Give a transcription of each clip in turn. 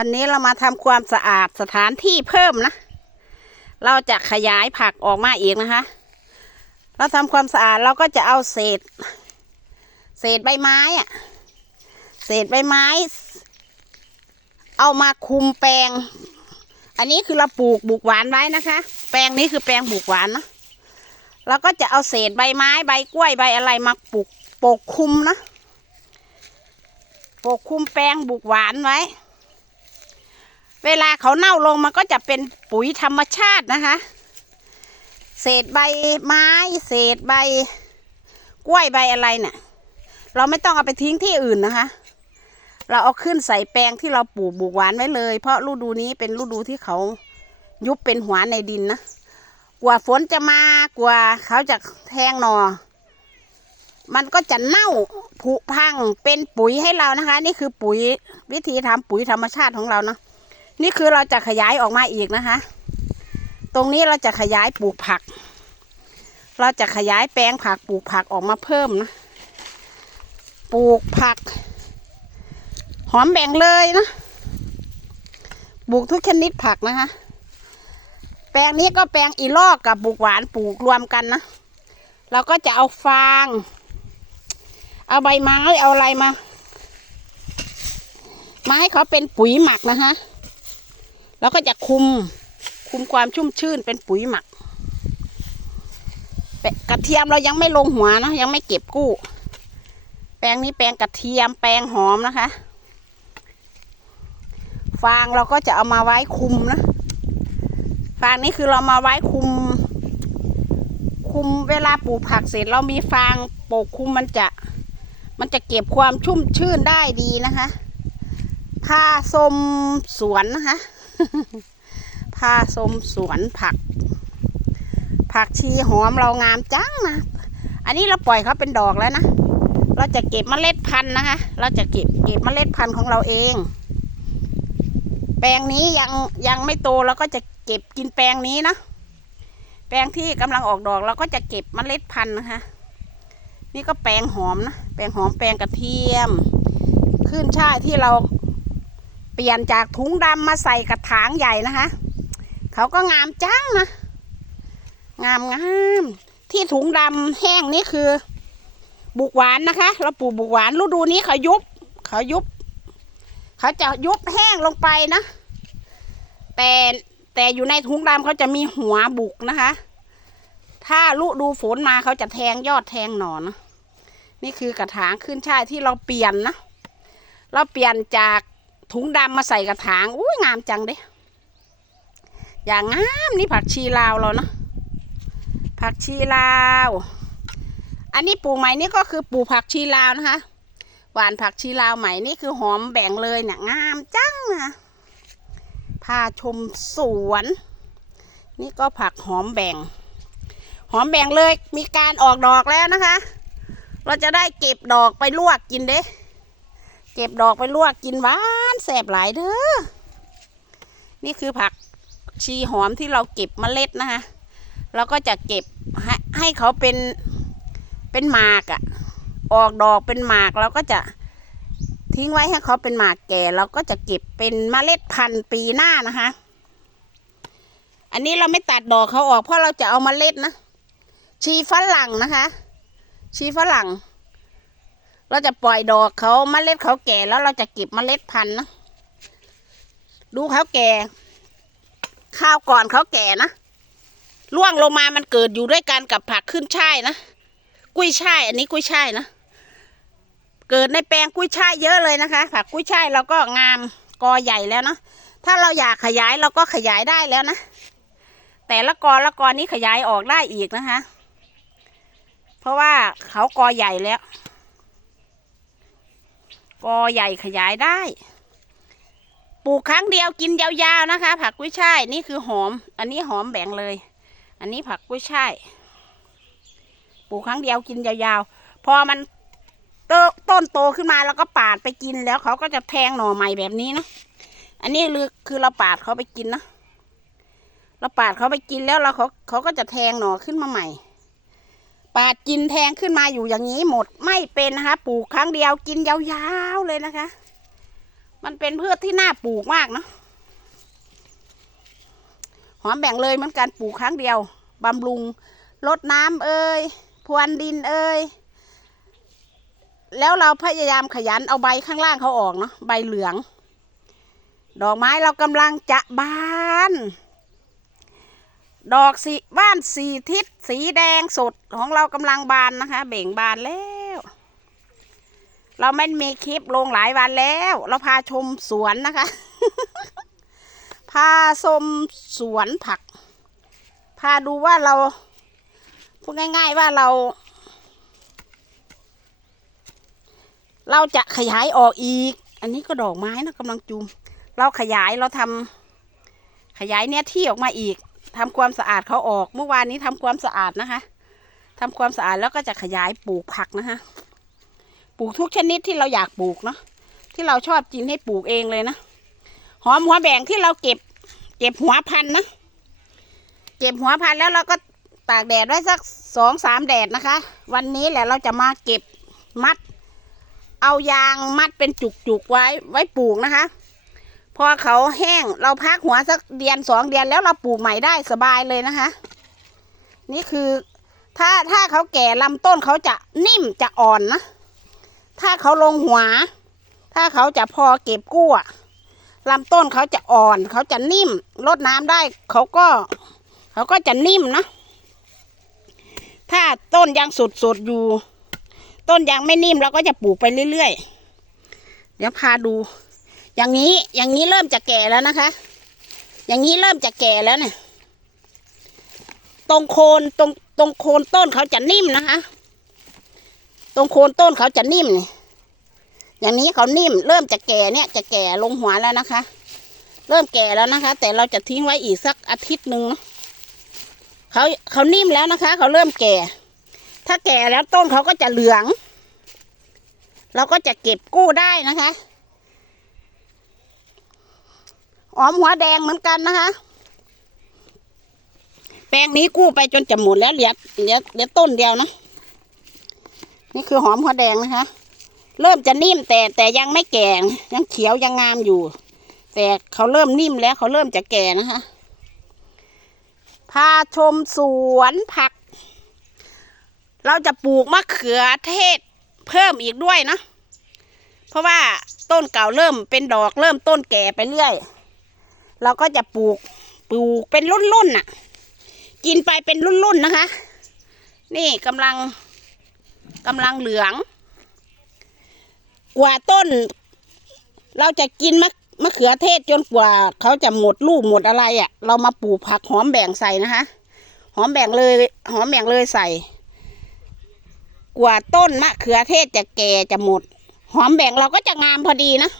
วันนี้เรามาทำความสะอาดสถานที่เพิ่มนะ เราจะขยายผักออกมาอีกนะคะ เราทำความสะอาดเราก็จะเอาเศษ เศษใบไม้อะเศษใบไม้ เอามาคุมแปลง อันนี้คือเราปลูกบุกหวานไว้นะคะ แปลงนี้คือแปลงบุกหวานนะเราก็จะเอาเศษใบไม้ใบกล้วยใบอะไรมาปลูกปกคุมนะ ปกคุมแปลงบุกหวานไว้ เวลาเขาเน่าลงมันก็จะเป็นปุ๋ยธรรมชาตินะคะ เศษใบไม้ เศษใบ กล้วยใบอะไรเนี่ย เราไม่ต้องเอาไปทิ้งที่อื่นนะคะ เราเอาขึ้นใส่แปลงที่เราปลูกบุกหวานไว้เลย เพราะฤดูนี้เป็นฤดูที่เขายุบเป็นหัวในดินนะกว่าฝนจะมากว่าเขาจะแทงหนอ มันก็จะเน่าผุพังเป็นปุ๋ยให้เรานะคะ นี่คือปุ๋ยวิธีทำปุ๋ยธรรมชาติของเราเนาะ นี่คือเราจะขยายออกมาอีกนะคะ ตรงนี้เราจะขยายปลูกผัก เราจะขยายแปลงผักปลูกผักออกมาเพิ่มนะ ปลูกผัก หอมแบ่งเลยนะ ปลูกทุกชนิดผักนะคะ แปลงนี้ก็แปลงอีลอกกับปลูกหวานปลูกรวมกันนะ เราก็จะเอาฟาง เอาใบไม้เอาอะไรมามาให้เขาเป็นปุ๋ยหมักนะคะ แล้วก็จะคุมคุมความชุ่มชื่นเป็นปุ๋ยหมักกระเทียมเรายังไม่ลงหัวนะยังไม่เก็บกู้ แปลงนี้แปลงกระเทียมแปลงหอมนะคะ ฟางเราก็จะเอามาไว้คุมนะฟางนี้คือเรามาไว้คุม คุมเวลาปลูกผักเสร็จเรามีฟางปกคุมมันจะ มันจะเก็บความชุ่มชื่นได้ดีนะคะผ้าสมสวนนะคะ ผ้าสมสวนผัก ผักชีหอมเรางามจังนะ อันนี้เราปล่อยเขาเป็นดอกแล้วนะ เราจะเก็บเมล็ดพันธุ์นะคะ เราจะเก็บเก็บเมล็ดพันธุ์ของเราเอง แปลงนี้ยังยังไม่โตเราก็จะเก็บกินแปลงนี้นะ แปลงที่กำลังออกดอกเราก็จะเก็บเมล็ดพันธุ์นะคะ นี่ก็แปลงหอมนะ แปลงหอมแปลงกระเทียม ขึ้นช่ายที่เรา เปลี่ยนจากถุงดำมาใส่กระถางใหญ่นะคะ เขาก็งามจังนะ งามงามที่ถุงดำแห้งนี่คือ บุกหวานนะคะ เราปลูกบุกหวานฤดูนี้เขายุบ เขายุบ เขาจะยุบแห้งลงไปนะ แต่แต่อยู่ในถุงดำเขาจะมีหัวบุกนะคะ ถ้าฤดูฝนมาเขาจะแทงยอดแทงหนอนนะนี่คือกระถางขึ้นช่ายที่เราเปลี่ยนนะ เราเปลี่ยนจาก ถุงดำมาใส่กระถางอุ้ยงามจังเด้อย่างงามนี่ผักชีลาวเราเนาะผักชีลาว อันนี้ปลูกใหม่นี่ก็คือปลูกผักชีลาวนะคะ หวานผักชีลาวใหม่นี่คือหอมแบ่งเลยเนี่ยงามจังนะพาชมสวน นี่ก็ผักหอมแบ่ง หอมแบ่งเลยมีการออกดอกแล้วนะคะ เราจะได้เก็บดอกไปลวกกินเด้ เก็บดอกไปลวกกินหวา แสบหลายเด้อ นี่คือผักชีหอมที่เราเก็บเมล็ดนะคะเราก็จะเก็บให้ให้เขาเป็นเป็นหมากอะออกดอกเป็นหมากเราก็จะทิ้งไว้ให้เขาเป็นหมากแก่ เราก็จะเก็บเป็นเมล็ดพันธุ์ปีหน้านะคะ อันนี้เราไม่ตัดดอกเขาออกเพราะเราจะเอามาเมล็ดนะชีฝรั่งนะคะ ชีฝรั่ง เราจะปล่อยดอกเขาเมล็ดเขาแก่แล้วเราจะเก็บเมล็ดพันธุ์นะดูเขาแก่ ข้าวก่อนเขาแก่นะร่วงลงมามันเกิดอยู่ด้วยกันกับผักขึ้นช่ายนะกุ้ยช่าย อันนี้กุ้ยช่ายนะเกิดในแปลงกุ้ยช่ายเยอะเลยนะคะ ผักกุ้ยช่ายเราก็งามกอใหญ่แล้วนะถ้าเราอยากขยายเราก็ขยายได้แล้วนะแต่ละกอละกอนี้ขยายออกได้อีกนะคะ เพราะว่าเขากอใหญ่แล้ว กอใหญ่ขยายได้ ปลูกครั้งเดียวกินยาวๆนะคะ ผักกุ้ยช่ายนี่คือหอม อันนี้หอมแบ่งเลย อันนี้ผักกุ้ยช่ายปลูกครั้งเดียวกินยาวๆ พอมันตต้นโตขึ้นมาแล้วก็ปาดไปกินแล้วเขาก็จะแทงหน่อใหม่แบบนี้นะ อันนี้คือเราปาดเขาไปกินนะ เราปาดเขาไปกินแล้วเราเขาเขาก็จะแทงหน่อขึ้นมาใหม่ ปาดกินแทงขึ้นมาอยู่อย่างนี้หมดไม่เป็นนะคะ ปลูกครั้งเดียวกินยาวๆเลยนะคะ มันเป็นพืชที่น่าปลูกมากเนาะหอมแบ่งเลยเหมือนกันปลูกครั้งเดียวบำรุงลดน้ำเอ่ยพรวนดินเอ่ยแล้วเราพยายามขยันเอาใบข้างล่างเขาออกเนาะใบเหลือง ดอกไม้เรากำลังจะบาน ดอกสีบ้านสีทิศสีแดงสดของเรากำลังบานนะคะ เบ่งบานแล้ว เราไม่มีคลิปลงหลายวันแล้ว เราพาชมสวนนะคะ พาชมสวนผัก พาดูว่าเราพูดง่ายๆว่าเรา เราจะขยายออกอีก อันนี้ก็ดอกไม้นะกำลังจูมเราขยายเราทำขยายเนี่ยที่ออกมาอีก ทำความสะอาดเขาออก เมื่อวานนี้ทำความสะอาดนะคะทำความสะอาดแล้วก็จะขยายปลูกผักนะคะ ปลูกทุกชนิดที่เราอยากปลูกเนาะ ที่เราชอบกินให้ปลูกเองเลยนะ หอมหัวแบ่งที่เราเก็บ เก็บหัวพันนะ เก็บหัวพันแล้วเราก็ตากแดดไว้สักสองสามแดดนะคะ วันนี้แหละเราจะมาเก็บมัด เอายางมัดเป็นจุกๆไว้ไว้ปลูกนะคะ พอเขาแห้งเราพักหัวสักเดือนสองเดือนแล้วเราปลูกใหม่ได้สบายเลยนะคะ นี่คือถ้าถ้าเขาแก่ลำต้นเขาจะนิ่มจะอ่อนนะ ถ้าเขาลงหัว ถ้าเขาจะพอเก็บกู้อะลำต้นเขาจะอ่อนเขาจะนิ่มรดน้ำได้เขาก็ เขาก็จะนิ่มนะ ถ้าต้นยังสดสดอยู่ ต้นยังไม่นิ่มเราก็จะปลูกไปเรื่อยๆ เดี๋ยวพาดู อย่างนี้อย่างนี้เริ่มจะแก่แล้วนะคะ อย่างนี้เริ่มจะแก่แล้วเนี่ยตรงโคนตรงตรงโคนต้นเขาจะนิ่มนะคะ ตรงโคนต้นเขาจะนิ่มเนี่ยอย่างนี้เขานิ่ม เริ่มจะแก่เนี่ยจะแก่ลงหัวแล้วนะคะ เริ่มแก่แล้วนะคะ แต่เราจะทิ้งไว้อีกสักอาทิตย์หนึ่งเนอะเขาเขานิ่มแล้วนะคะ เขาเริ่มแก่ ถ้าแก่แล้วต้นเขาก็จะเหลือง เราก็จะเก็บกู้ได้นะคะห อมหัวแดงเหมือนกันนะคะ แปลงนี้กู้ไปจนจะหมดแล้วเหลือเหลือเหลือต้นเดียวนะนี่คือหอมหัวแดงนะคะ เริ่มจะนิ่มแต่แต่ยังไม่แก่ยังเขียวยังงามอยู่ แต่เขาเริ่มนิ่มแล้วเขาเริ่มจะแก่นะคะพาชมสวนผัก เราจะปลูกมะเขือเทศเพิ่มอีกด้วยนะ เพราะว่าต้นเก่าเริ่มเป็นดอกเริ่มต้นแก่ไปเรื่อย เราก็จะปลูกปลูกเป็นรุ่นๆน่ะ กินไปเป็นรุ่นๆนะคะ นี่กำลังกำลังเหลือง กว่าต้น เราจะกินมะมะเขือเทศจนกว่าเขาจะหมดลูกหมดอะไรอะ่ะ เรามาปลูกผักหอมแบ่งใส่นะคะ หอมแบ่งเลยหอมแบ่งเลยใส่ กว่าต้นมะเขือเทศจะแก่จะหมด หอมแบ่งเราก็จะงามพอดีนะ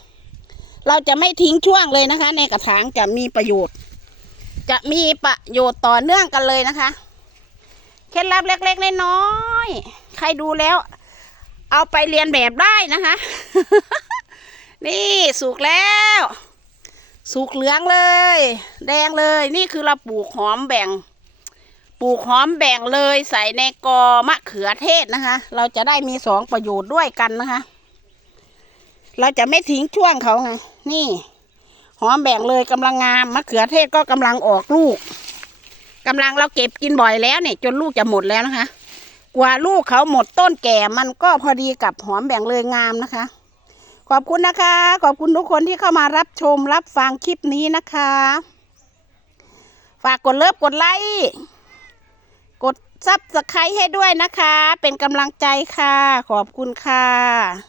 เราจะไม่ทิ้งช่วงเลยนะคะ ในกระถางจะมีประโยชน์ จะมีประโยชน์ต่อเนื่องกันเลยนะคะ เคล็ดลับเล็กๆน้อยๆใครดูแล้ว เอาไปเรียนแบบได้นะคะ นี่สุกแล้ว สุกเหลืองเลย แดงเลย นี่คือเราปลูกหอมแบ่งปลูกหอมแบ่งเลยใส่ในกอมะเขือเทศนะคะ เราจะได้มีสองประโยชน์ด้วยกันนะคะ เราจะไม่ทิ้งช่วงเขาไงนี่ หอมแบ่งเลยกำลังงามมะเขือเทศก็กำลังออกลูกกำลังเราเก็บกินบ่อยแล้วเนี่ยจนลูกจะหมดแล้วนะคะ กว่าลูกเขาหมดต้นแก่มันก็พอดีกับหอมแบ่งเลยงามนะคะ ขอบคุณนะคะ ขอบคุณทุกคนที่เข้ามารับชมรับฟังคลิปนี้นะคะ ฝากกดเลิฟกดไลค์กดซับสไครต์ให้ด้วยนะคะ เป็นกำลังใจค่ะ ขอบคุณค่ะ